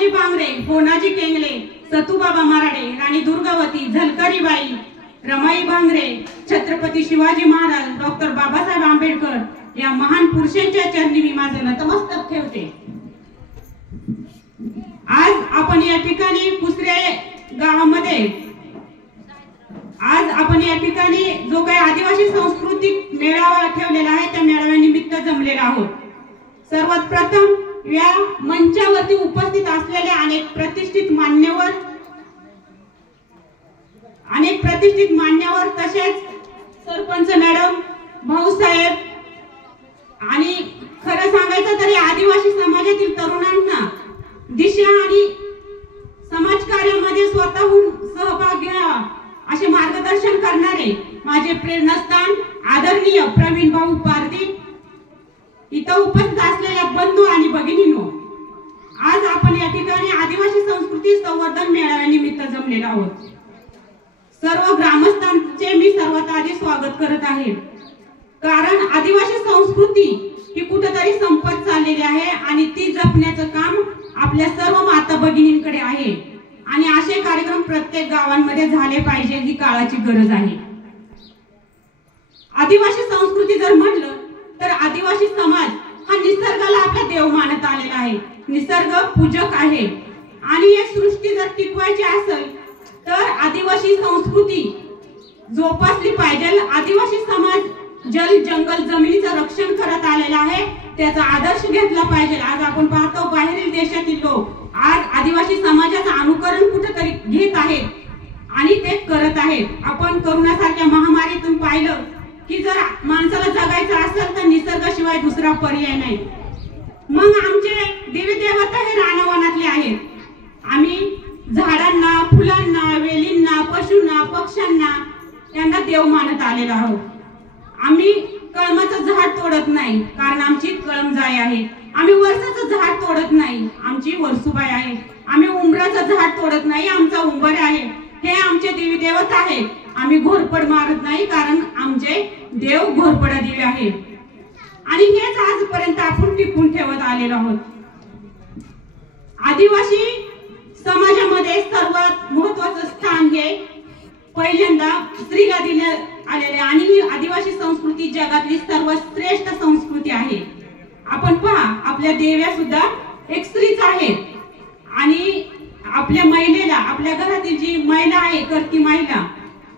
राघोजी बांगरे, होनाजी केंगले, सतुबाबा मराडे, राणी Durgavati, झलकरीबाई, Ramai Bangre, Chhatrapati Shivaji Maharaj, doctor Babasaheb Ambedkar या महान पुरुषांच्या चरणी मी माझे नतमस्तक ठेवते। आज आपण या ठिकाणी पुसरे गावामध्ये जो काही आदिवासी सांस्कृतिक मेळावा ठेवलेला आहे त्या मेळाव्यानिमित्त जमलेला आहोत। सर्वात प्रथम या मंचावरती उपस्थित असलेले अनेक प्रतिष्ठित मान्यवर तसेच सरपंच मॅडम, भाऊसाहेब आणि खरं सांगायचं तरी आदिवासी समाजातील तरुणांना दिशा आणि समाजकार्यामध्ये स्वतःहून सहभाग घ्यावा असे मार्गदर्शन करणारे माझे प्रेरणास्थान आदरणीय प्रवीण भाऊ पारधी, इथं उपस्थित असलेल्या बंधू आणि भगिनींनो, आज आपण या ठिकाणी आदिवासी संस्कृती संवर्धन मेळाव्यानिमित्त जमलेलो आहोत। सर्व ग्रामस्थांचे मी सर्वात आधी स्वागत करत आहे, कारण आदिवासी संस्कृती ही कुठेतरी संपत चाललेली आहे आणि ती जपण्याचं काम आपल्या सर्व माता भगिनींकडे आहे आणि असे कार्यक्रम प्रत्येक गावांमध्ये झाले पाहिजे, ही काळाची गरज आहे। आदिवासी संस्कृती जर म्हणलं तर आदिवासी समाज हा निसर्गाला आपला देव मानत आलेला आहे, निसर्ग पूजक आहे आणि एक सृष्टी जर टिकवायची असेल तर आदिवासी संस्कृती जोपासली पाहिजे। आदिवासी समाज जल जंगल जमिनीचं रक्षण करत आलेला आहे, त्याचा आदर्श घेतला पाहिजे। आज आपण पाहतो बाहेरील देशातील लोक आज आदिवासी समाजाचं अनुकरण कुठेतरी घेत आहेत आणि ते करत आहेत। आपण कोरोनासारख्या महामारीतून पाहिलं की जर माणसाला जगायचं असेल तर निसर्गाशिवाय दुसरा पर्याय नाही। मग आमचे देवी देवता हे रानवनातले आहेत, आम्ही झाडांना, फुलांना, वेलींना, पशूंना, पक्ष्यांना यांना देव मानत आलेलो आहोत। आम्ही कळमाचं झाड तोडत नाही कारण आमची कळमजाई आहे, आम्ही वर्षाचं झाड तोडत नाही, आमची वर्सुबाई आहे, आम्ही उंबराचं झाड तोडत नाही, आमचा उंबर आहे, हे आमचे देवी देवता आहेत। आम्ही घोरपड मारत नाही कारण आमचे देव घोरपडा दिले आहे आणि हेच आजपर्यंत आपण टिकून ठेवत आलेलो आहोत। आदिवासी समाजामध्ये सर्वात महत्त्वाचं स्थान हे पहिल्यांदा स्त्रीला देण्यात आलेले आणि ही आदिवासी संस्कृती जगातली सर्वात श्रेष्ठ संस्कृती आहे। आपण पहा, आपल्या देव्या सुद्धा एक स्त्रीच आहे आणि आपल्या महिलेला, आपल्या घरातील जी महिला आहे, करती महिला,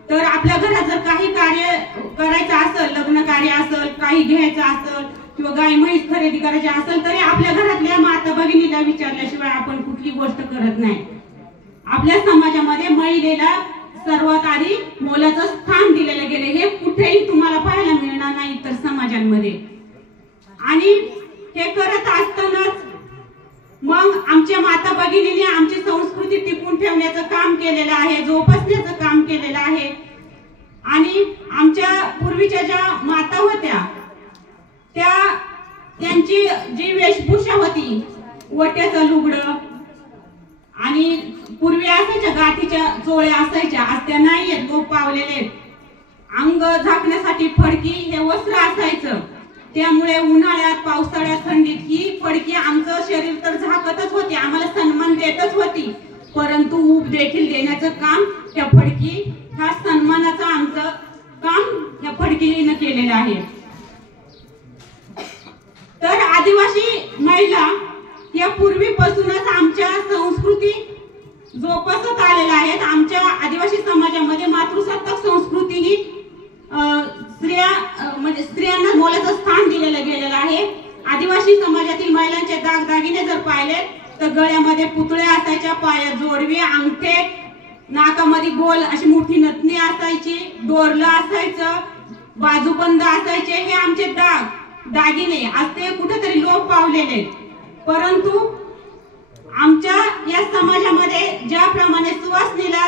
तर आपल्या घरात जर काही कार्य करायचं असेल, लग्न कार्य असेल, काही घ्यायचं असेल किंवा गाय म्हैस खरेदी करायची असेल तरी आपल्या घरातल्या माता भगिनीला विचारल्याशिवाय आपण कुठली गोष्ट करत नाही। आपल्या समाजामध्ये महिलेला सर्वात आधी मोलाचं स्थान दिलेलं गेले, हे कुठेही तुम्हाला पाहायला मिळणार नाही इतर समाजांमध्ये। आणि हे करत असतानाच मग आमच्या माता भगिनीने आमची संस्कृती टिकून ठेवण्याचं काम केलेलं आहे, जोपासण्याचं काम केलेलं आहे। आणि आमच्या पूर्वीच्या ज्या माता होत्या त्यांची जी वेशभूषा होती, वट्याचं लुगडं आणि पूर्वी असायच्या गाठीच्या चोळ्या असायच्या, आज त्या नाहीयेत, लोप पावलेले। अंग झाकण्यासाठी फडकी हे वस्त्र असायचं, त्यामुळे उन्हाळ्यात, पावसाळ्यात, थंडीत ही फडकी आमचं शरीर तर झाकतच होती, आम्हाला सन्मान देतच होती, परंतु ऊब देखील देण्याचं काम त्या फडकी, हा सन्मानाचं आमचं काम या फडकीने केलेलं आहे। तर आदिवासी महिला या पूर्वीपासूनच आमच्या संस्कृती जोपासत आलेल्या आहेत। आमच्या आदिवासी समाजामध्ये मातृसत्ताक संस्कृती ही स्त्रियांना मोलाचं स्थान दिलेलं गेलेलं आहे। आदिवासी समाजातील महिलांचे दागदागिने जर पाहिले तर गळ्यामध्ये पुतळे असायच्या, पायात जोडवी, अंगठे, नाकामध्ये गोल अशी मोठी नथनी असायची, डोरलं असायचं, बाजूबंद असायचे, हे आमचे दागिने आज ते कुठेतरी लोप पावलेले। परंतु आमच्या या समाजामध्ये ज्याप्रमाणे सुवासनीला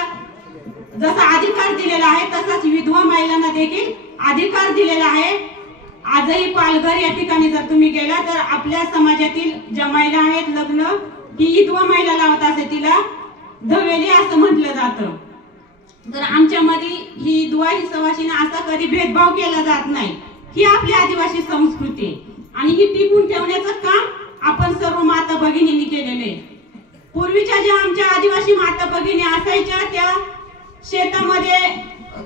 जसा अधिकार दिलेला आहे तसाच विधवा महिलांना देखील अधिकार दिलेला आहे। आजही पालघर या ठिकाणी जर तुम्ही गेला तर आपल्या समाजातील ज्या महिला आहेत, लग्न ही विधवा महिला लावत असते, तिला धवेली असं म्हटलं जातं। तर आमच्यामध्ये ही विधवा ही सवाशीने असा कधी भेदभाव केला जात नाही, ही आपली आदिवासी संस्कृती आणि ही टिकून ठेवण्याचं काम आपण सर्व माता भगिनींनी केलेले। पूर्वीच्या ज्या आमच्या आदिवासी माता भगिनी असायच्या त्या शेतामध्ये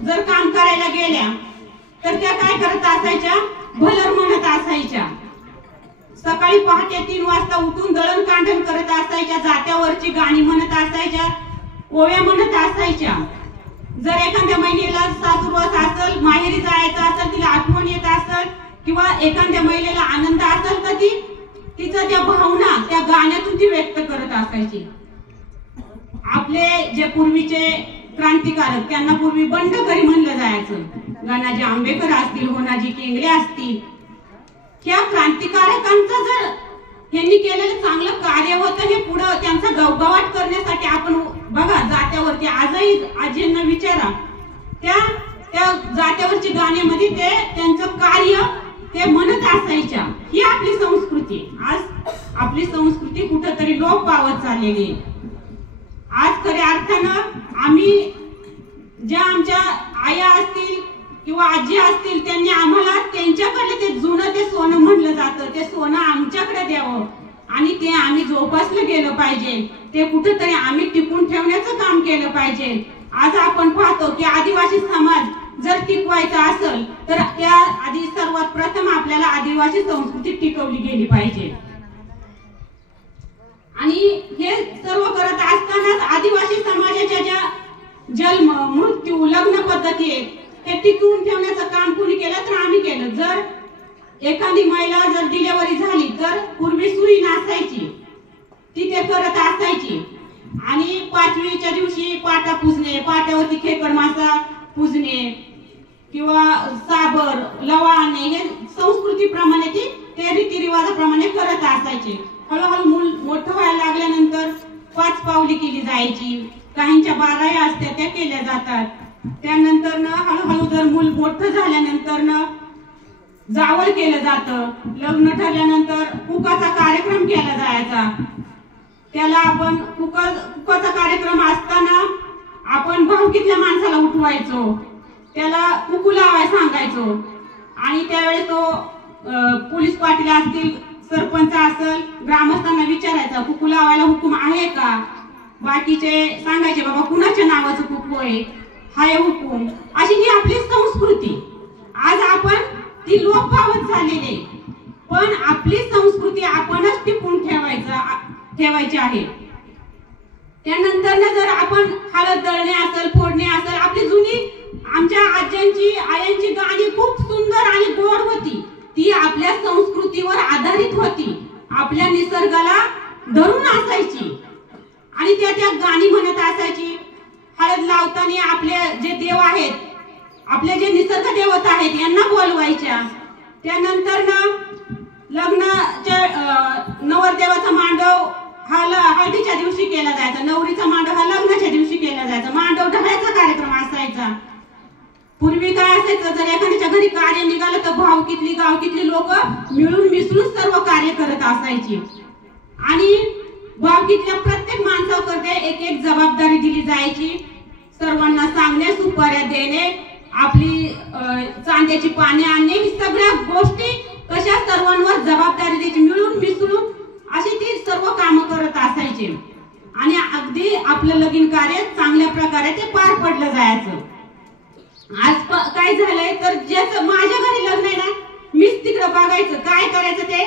जर काम करायला गेल्या तर त्या काय करत असायच्या, भलर म्हणत असायच्या. सकाळी पहाटे 3 वाजता उठून दळण कांडण करत असायच्या, जात्यावरची गाणी म्हणत असायच्या, ओव्या म्हणत असायच्या. जर एखाद्या महिलेला सासूरवास असेल, माहेरी जायचं असेल, तिला आठवण येत असेल किंवा एखाद्या महिलेला आनंद असेल तर ती तिचा त्या भावना त्या गाण्यातून ती व्यक्त करत असायची. आपले जे पूर्वीचे क्रांतिकारक, त्यांना पूर्वी बंडकरी म्हणलं जायचं. गणाजी आंबेकर असतील, होनाजी केंगले असतील, त्या क्रांतिकारकांचं जर यांनी केलेलं चांगलं कार्य होतं हे पुढं त्यांचा गवगवाट करण्यासाठी आपण बघा जात्यावरती आजही आजींना विचारा, त्या जात्यावरची गाण्यामध्ये ते त्यांचं कार्य ते म्हणत असायच्या. ही आपली संस्कृती. आज आपली संस्कृती कुठंतरी लोप पावत चाललेली आहे. आज खऱ्या अर्थानं आम्ही ज्या आमच्या आया असतील किंवा आजी असतील त्यांनी आम्हाला त्यांच्याकडे ते जुनं ते सोनं म्हणलं जातं, ते सोनं आमच्याकडे द्यावं आणि ते आम्ही जोपासलं गेलं पाहिजे. ते कुठंतरी आम्ही टिकून ठेवण्याचं काम केलं पाहिजे. आज आपण पाहतो की आदिवासी समाज जर टिकवायचा असेल तर त्या आधी सर्वात प्रथम आपल्याला आदिवासी संस्कृती टिकवली गेली पाहिजे. आणि हे सर्व करत असतानाच आदिवासी समाजाच्या ज्या जन्म, मृत्यू, लग्न पद्धती आहेत हे टिकवून ठेवण्याचं काम कुणी केलं तर आम्ही केलं. जर एखादी महिला जर डिलिव्हरी झाली तर पूर्वी सुई नासायची, ती ते करत असायची. आणि 5वीच्या दिवशी पाटा पुजणे, पाट्यावरती खेकड मासा पुजणे किंवा साबर लवाणे हे संस्कृतीप्रमाणे ते रीतिरिवाजाप्रमाणे करत असायचे. हळूहळू मूल मोठं व्हायला लागल्यानंतर 5 पावली केली जायची, काहींच्या 12 असत्या त्या केल्या जातात. त्यानंतर हळूहळू जर मूल मोठं झाल्यानंतर जावळ केलं जातं. लग्न ठरल्यानंतर कुकाचा कार्यक्रम केला जायचा. त्याला आपण कुकाचा कार्यक्रम असताना आपण भावकीतल्या माणसाला उठवायचो, त्याला कुकू लावायला सांगायचो आणि त्यावेळेस तो पोलीस पाटील असतील, सरपंच असेल, ग्रामस्थांना विचारायचा कुकू लावायला हुकूम आहे का. बाकीचे सांगायचे बाबा कुणाच्या नावाचं कुकू आहे, हाय हुकूम. अशी ही आपली संस्कृती. आज आपण ती लोप पावत चाललेली, पण आपली संस्कृती आपणच टिकून ठेवायची आहे. त्यानंतर जर आपण हळद दळणे असेल, फोडणे असेल, आपली जुनी आमच्या आज्यांची आयांची गाणी खूप सुंदर आणि गोड होती. ती आपल्या संस्कृतीवर आधारित होती, आपल्या निसर्गाला धरून असायची आणि त्या गाणी म्हणत असायची. हळद लावताना आपले जे देव आहेत, आपले जे निसर्ग देवता आहेत यांना बोलवायच्या. त्यानंतर लग्नाच्या नवरदेवाचा मांडव हा हळदीच्या दिवशी केला जायचा, नवरीचा मांडव हा लग्नाच्या दिवशी केला जायचा. मांडव ढळायचा कार्यक्रम असायचा. पूर्वी काय असायचं, जर एखाद्याच्या घरी कार्य निघालं तर भावकीतली गावकीतली लोक मिळून मिसळून सर्व कार्य करत असायची आणि भावकीतल्या प्रत्येक माणसावर एक एक जबाबदारी दिली जायची. सर्वांना सांगणे, सुपाऱ्या देणे, आपली चांद्याची पाने आणणे, ही सगळ्या गोष्टी कशा सर्वांवर जबाबदारी द्यायची, मिळून मिसळून अशी ती सर्व कामं करत असायची आणि अगदी आपलं लगीन कार्य चांगल्या प्रकारे ते पार पडलं जायचं. आज काय झालंय तर ज्याचं माझ्या घरी लग्न आहे ना, मीच तिकडं बघायचं, काय करायचं ते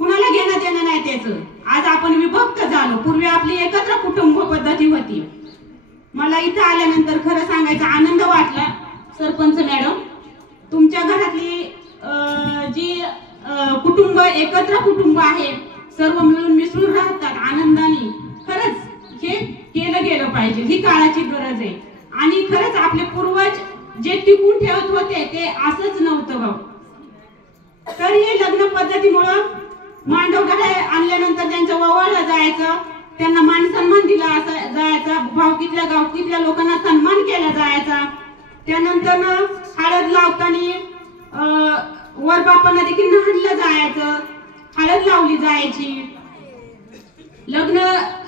कुणाला घेणं देणं नाही त्याचं. आज आपण विभक्त झालो. पूर्वी आपली एकत्र कुटुंब पद्धती होती. मला इथं आल्यानंतर खरं सांगायचा आनंद वाटला. सरपंच मॅडम, तुमच्या घरातली जी कुटुंब एकत्र कुटुंब आहे, सर्व मिळून मिसळून राहतात आनंदाने, खरंच हे केलं गेलं पाहिजे. ही काळाची गरज आहे आणि खरंच आपले पूर्वज जे टिकून ठेवत होते ते असंच नव्हतं भाऊ. तर हे लग्न पद्धतीमुळं मांडव ढळे आणल्यानंतर त्यांच्या ववाळला जायचं, त्यांना मान सन्मान दिला जायचा, भावकीतल्या गावकीतल्या लोकांना सन्मान केला जायचा. त्यानंतर हळद लावताना वर बापांना देखील नाहडलं जायचं, हळद लावली जायची. लग्न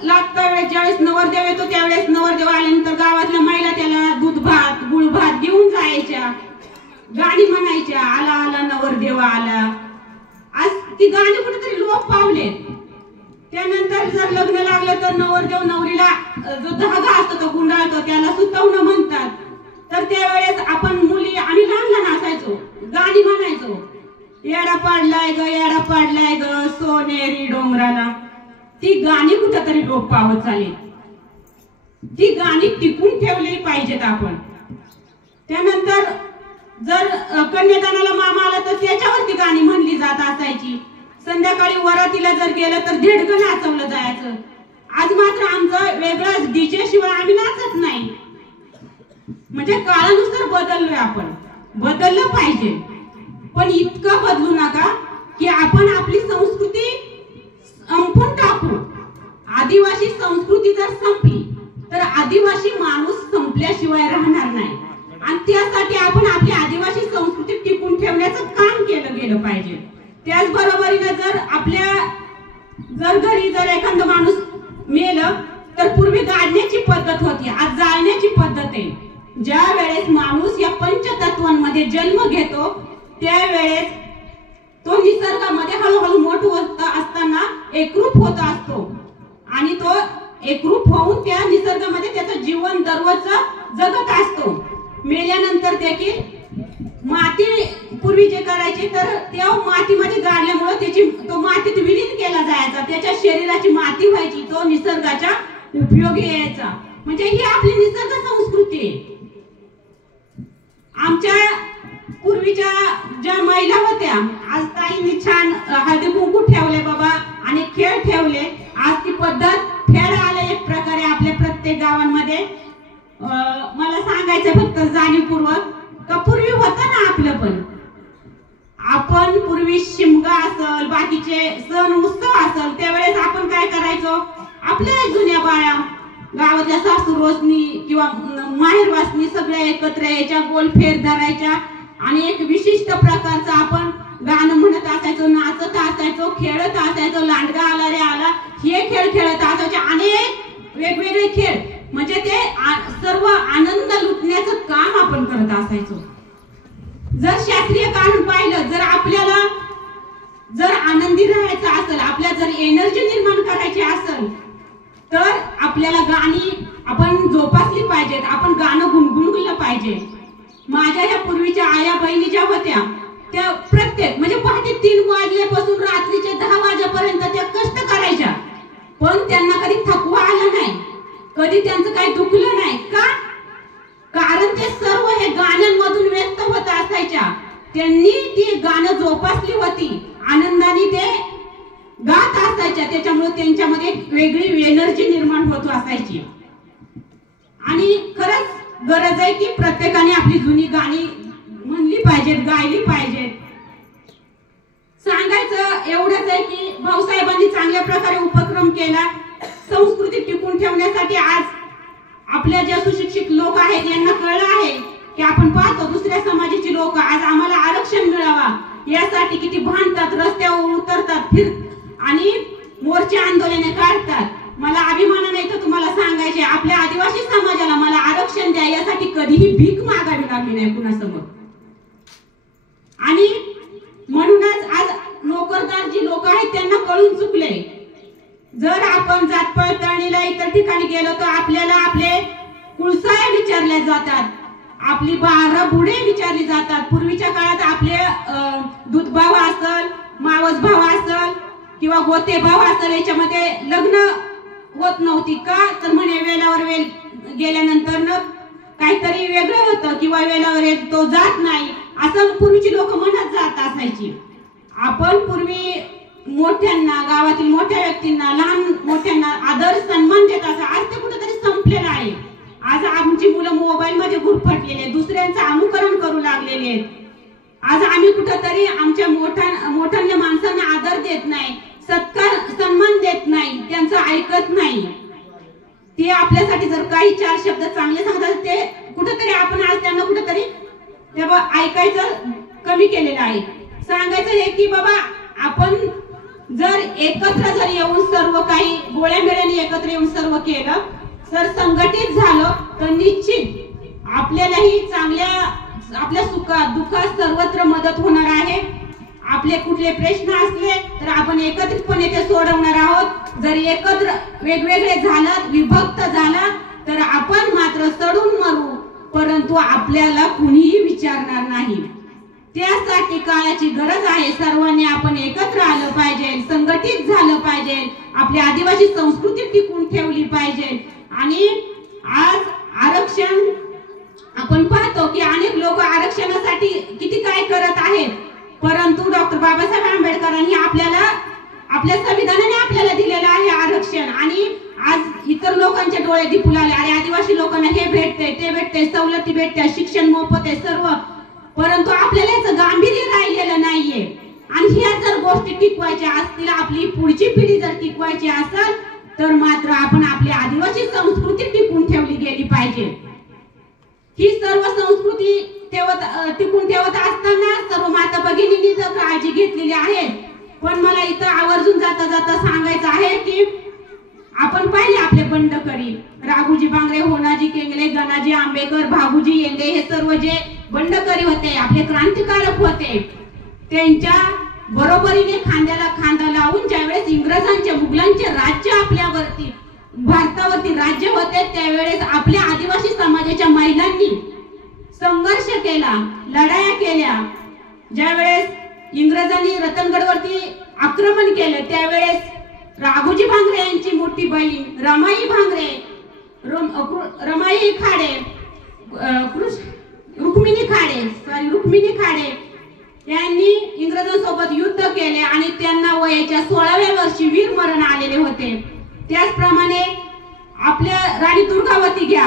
लागता वेळेस ज्यावेळेस नवरदेव येतो त्यावेळेस नवरदेव आल्यानंतर गावातल्या महिला त्याला दूध भात गुळ भात घेऊन जायच्या, गाणी म्हणायच्या, आला आला नवरदेव आला. आज ती गाणी कुठेतरी लोप पावले. त्यानंतर बाहेर जर लग्न लागलं तर नवरदेव नवरीला जो धागा असतो तो गुंडाळतो, त्याला सुतवणं म्हणतात. तर त्यावेळेस आपण मुली आणि लहान लहान असायचो, गाणी म्हणायचो, येडा पाडलाय ग येडा पाडलाय ग सोनेरी डोंगराला. ती गाणी कुठेतरी लोप पावत चालली. ती गाणी टिकून ठेवली पाहिजेत आपण. त्यानंतर जर कन्यादानाला मामा आला तर त्याच्यावरती गाणी म्हणली जात असायची. संध्याकाळी वरातीला जर गेलं तर धेडगं नाचवलं जायचं. आज मात्र आमचं वेगळंच, डीजे शिवाय आम्ही नाचत नाही. म्हणजे काळानुसार बदललोय आपण, बदललं पाहिजे. पण इतकं बदलू नका की आपण आपली संस्कृती संपून टाकू. आदिवासी संस्कृती जर संपली तर आदिवासी माणूस संपल्याशिवाय राहणार नाही. आणि त्यासाठी आपण आपली आदिवासी संस्कृती टिकून ठेवण्याचं काम केलं गेलं पाहिजे. त्याचबरोबरीने जर घरी जर एखादा माणूस मेलं तर पूर्वी गाडण्याची पद्धत होती, आज जाळण्याची पद्धत आहे. ज्या वेळेस माणूस या पंचतत्वांमध्ये जन्म घेतो त्यावेळेस तो निसर्गामध्ये हळूहळू मोठं होत असताना एकरूप होत असतो आणि तो एकरूप होऊन त्या निसर्गामध्ये त्याचं जीवन दररोजचं जगत असतो. मेल्यानंतर देखील माती पूर्वी जे करायचे तर त्या मातीमध्ये गाडल्यामुळे तो मातीत विलीन केला जायचा, त्याच्या शरीराची माती व्हायची, तो निसर्गाच्या उपयोगी यायचा. म्हणजे ही आपली निसर्ग संस्कृती आहे. आमच्या पूर्वीच्या ज्या महिला होत्या, आज ताईंनी छान हळदी कुंकू ठेवले बाबा आणि खेळ ठेवले. आज ती पद्धत फेड आले एक प्रकारे आपल्या प्रत्येक गावांमध्ये. मला सांगायचं फक्त जाणीवपूर्वक का पूर्वी होतं ना आपलं, पण आपण पूर्वी शिमगा असल, बाकीचे सण उत्सव असल, त्यावेळेस आपण काय करायचो, आपल्या जुन्या बाया गावातल्या सासू रोसनी किंवा माहेर वासनी सगळ्या एकत्र यायच्या, गोल फेर धरायच्या आणि एक विशिष्ट प्रकारचं आपण गाणं म्हणत असायचो, नाचत असायचो, खेळत असायचो. लांडगा आला रे आला हे खेळ खेळत असायचे. अनेक वेगवेगळे खेळ, म्हणजे ते सर्व आनंद लुटण्याचं काम आपण करत असायचो. जर शास्त्रीय कारण पाहिलं, जर आपल्याला जर आनंदी राहायचं असेल, आपल्याला जर एनर्जी निर्माण करायची असेल तर आपल्याला गाणी आपण जोपासली पाहिजेत, आपण गाणं गुणगुणलं पाहिजे. माझ्या या पूर्वीच्या आया बहिणी ज्या होत्या त्या प्रत्येक म्हणजे पहाटे 3 वाजल्यापासून रात्रीचे 10 वाजेपर्यंत त्या कष्ट करायच्या, पण त्यांना कधी थकवा आला नाही, कधी त्यांचं काही दुखलं नाही. का? कारण ते सर्व हे गाण्यांमधून व्यक्त होत असायच्या. त्यांनी ती गाणं जोपासली होती, आनंदाने ते गात असायच्या, त्याच्यामुळे त्यांच्यामध्ये वेगळी एनर्जी निर्माण होत असायची. आणि खरंच गरज आहे की प्रत्येकाने आपली जुनी गाणी म्हणली पाहिजेत, गायली पाहिजेत. सांगायचं एवढंच आहे की भाऊसाहेबांनी चांगल्या प्रकारे उपक्रम केला संस्कृती टिकून ठेवण्यासाठी. आज आपल्या जे सुशिक्षित लोक आहेत यांना कळलं आहे की आपण पाहतो दुसऱ्या समाजाची लोक आज आम्हाला आरक्षण मिळावा यासाठी किती भांडतात, रस्त्यावर उतरतात, आणि मोर्चे आंदोलने काढतात. मला अभिमानाने तर तुम्हाला सांगायचे, आपल्या आदिवासी समाजाला मला आरक्षण द्या यासाठी कधीही भीक मागावी लागली नाही कुणासमोर. आणि म्हणूनच आज नोकरदार जी लोक आहेत त्यांना कळून चुकले. जर आपण जात पडताळणीला इतर ठिकाणी गेलो तर आपल्याला आपले कुळसाय विचारले जातात, आपली 12 बुडे विचारली जातात. पूर्वीच्या काळात आपले दूध भाव असल, मावस भाव असल किंवा गोते भाव असल याच्यामध्ये लग्न होत नव्हती. का? तर म्हणे वेळावर वेळ गेल्यानंतर न काहीतरी वेगळं होतं किंवा वेळावर तो जात नाही असं पूर्वीची लोक म्हणत जात असायची. आपण पूर्वी मोठ्यांना, गावातील मोठ्या व्यक्तींना, लहान मोठ्यांना आदर सन्मान देत असा. आज ते कुठेतरी संपलेलं आहे. आज आमची मुलं मोबाईल मध्ये गुरफटलेले, दुसऱ्यांचं अनुकरण करू लागलेले आहेत. आज आम्ही कुठेतरी आमच्या मोठ्या माणसांना आदर देत नाही, सत्कार सन्मान देत नाही, त्यांचं ऐकत नाही. ते आपल्यासाठी जर काही 4 शब्द चांगले सांगतात ते कुठेतरी आपण आज त्यांना कुठेतरी तेव्हा ऐकायचं कमी केलेलं आहे. सांगायचं हे की बाबा आपण जर एकत्र जर येऊन सर्व काही गोळ्यामेळ्याने एकत्र येऊन सर्व केलं, जर संघटित झालं तर निश्चित आपल्यालाही चांगल्या आपल्या सुखात दुःखात सर्वत्र मदत होणार आहे. आपले कुठले प्रश्न असले तर आपण एकत्रितपणे ते सोडवणार आहोत. जर एकत्र वेगवेगळे झालं, विभक्त झाला तर आपण मात्र सडून मरू, परंतु आपल्याला कुणीही विचारणार नाही. त्यासाठी काळाची गरज आहे. सर्वांनी आपण एकत्र आलं पाहिजे, संघटित झालं पाहिजे, आपली आदिवासी संस्कृती टिकून ठेवली पाहिजे. आणि आज आरक्षण आपण पाहतो की अनेक लोक आरक्षणासाठी किती काय करत आहेत, परंतु डॉक्टर बाबासाहेब आंबेडकरांनी आपल्या संविधानाने आपल्याला दिलेलं आहे आरक्षण. आणि आज इतर लोकांचे डोळे दिपू लागले, अरे आदिवासी लोकांना हे भेटते, ते भेटते, सवलती भेटते, शिक्षण मोफत आहे सर्व, परंतु आपल्याला याचं गांभीर्य राहिलेलं नाहीये. आणि ह्या जर गोष्टी टिकवायच्या असतील, आपली पुढची पिढी जर टिकवायची असेल तर मात्र आपण आपली आदिवासी संस्कृती टिकून ठेवली गेली पाहिजे. ही सर्व संस्कृती टिकून ठेवत असताना सर्व माता भगिनींनी जर काळजी घेतलेली आहे. पण मला इथं आवर्जून जाता जाता सांगायचं आहे की आपण पाहिले आपले बंडकरी राघोजी बांगरे, होनाजी केंगले, गणाजी आंबेकर, भागूजी येंगे हे सर्व जे बंडकरी होते, आपले क्रांतिकारक होते, त्यांच्या बरोबरीने खांद्याला खांदा लावून ज्यावेळेस इंग्रजांचे, मुघलांचे राज्य आपल्यावरती, भारतावरती राज्य होते, त्यावेळेस आपल्या आदिवासी समाजाच्या महिलांनी संघर्ष केला, लढाया केल्या. ज्यावेळेस इंग्रजांनी रतनगडवरती आक्रमण केले त्यावेळेस राघोजी भांगरे यांची मोठी बहीण रमाई भांगरे, रमाई खाडे, रुक्मिणी खाडे यांनी इंग्रजांसोबत युद्ध केले आणि त्यांना वयाच्या 16व्या वर्षी वीरमरण आलेले होते. त्याचप्रमाणे आपल्या राणी दुर्गावती घ्या.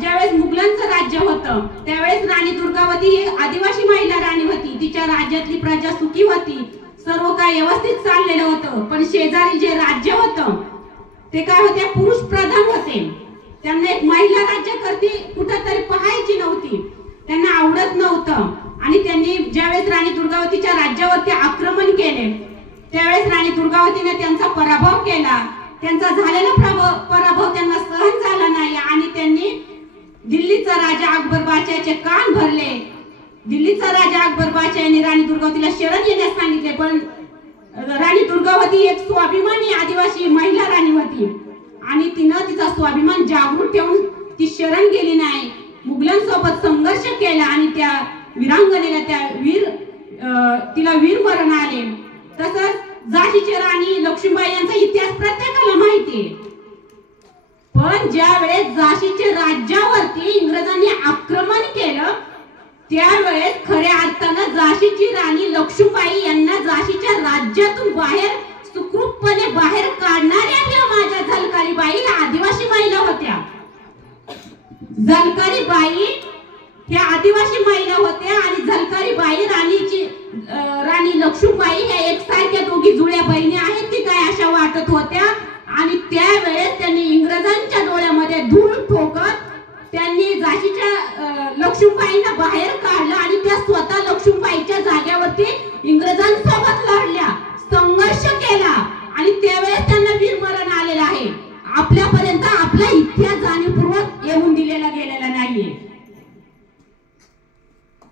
ज्यावेळेस मुघलांचं राज्य होतं त्यावेळेस राणी दुर्गावती ही आदिवासी महिला राणी होती. तिच्या राज्यातली प्रजा सुखी होती, सर्व काही व्यवस्थित चाललेलं होतं. पण शेजारी जे राज्य होतं ते काय होते, पुरुष प्रधान होते. त्यांना एक महिला राज्यकर्ती कुठंतरी पाहायची नव्हती, त्यांना आवडत नव्हतं. आणि त्यांनी ज्यावेळेस राणी दुर्गावतीच्या राज्यावरती आक्रमण केले त्यावेळेस राणी दुर्गावतीने त्यांचा पराभव केला. त्यांचा झालेला पराभव त्यांना सहन झाला नाही आणि त्यांनी दिल्लीचा राजा अकबर बादशाहचे कान भरले. दिल्लीचा राजा अकबर बादशाह यांनी राणी दुर्गावतीला शरण येण्यास सांगितले, पण राणी दुर्गावती एक स्वाभिमानी आदिवासी महिला राणी होती आणि तिनं तिचा स्वाभिमान जागृत ठेवून ती शरण गेली नाही, मुघलांसोबत संघर्ष केला आणि त्या वीरांगनेला तिला वीरमरण आले. तसंच झाशीची राणी लक्ष्मीबाई यांचा इतिहास प्रत्येकाला माहिती आहे. पण ज्या वेळेस झाशीच्या राज्यावरती इंग्रजांनी आक्रमण केलं त्यावेळेस खऱ्या अर्थानं झाशीची राणी लक्ष्मीबाई यांना झाशीच्या राज्यातून बाहेर सुखरूपपणे बाहेर काढणाऱ्या ह्या माझ्या झलकारी बाई आदिवासी महिला होत्या. झलकारी बाई ह्या आदिवासी महिला होत्या आणि झलकारी बाई राणी लक्ष्मीबाई ह्या एकसारख्या दोघी जुळ्या बहिणी आहेत की काय अशा वाटत होत्या. आणि त्यावेळेस त्यांनी इंग्रजांच्या डोळ्यामध्ये धूळ ठोकत त्यांनी झाशीच्या लक्ष्मीबाईंना बाहेर काढलं आणि त्या स्वतः लक्ष्मीबाईच्या जाग्यावरती इंग्रजांसोबत लढल्या, संघर्ष केला आणि त्यावेळेस त्यांना वीरमरण आलेलं आहे. आपल्यापर्यंत आपला इतिहास जाणीवपूर्वक येऊन दिलेला गेलेला नाहीये.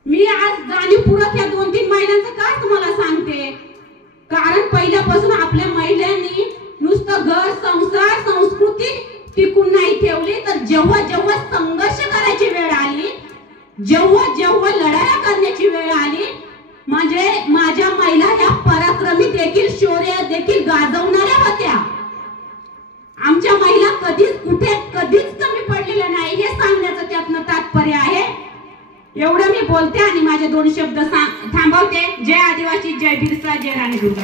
मी आज जाणीवपूर्वक या 2-3 महिलांचं का तुम्हाला सांगते, कारण पहिल्यापासून आपल्या महिलांनी नुसतं घर, संसार, संस्कृती टिकून नाही ठेवली, तर जेव्हा जेव्हा संघर्ष करायची वेळ आली, जेव्हा जेव्हा लढाया करण्याची वेळ आली, म्हणजे माझ्या महिला ह्या पराक्रमी देखील, शौर्य देखील गाजवणाऱ्या होत्या. आमच्या महिला कधीच कमी पडलेल्या नाही हे सांगण्याचं त्यातनं तात्पर्य आहे. एवढं मी बोलते आणि माझे 2 शब्द थांबवते. जय आदिवासी, जय बिरसा, जय राणी दुर्गा.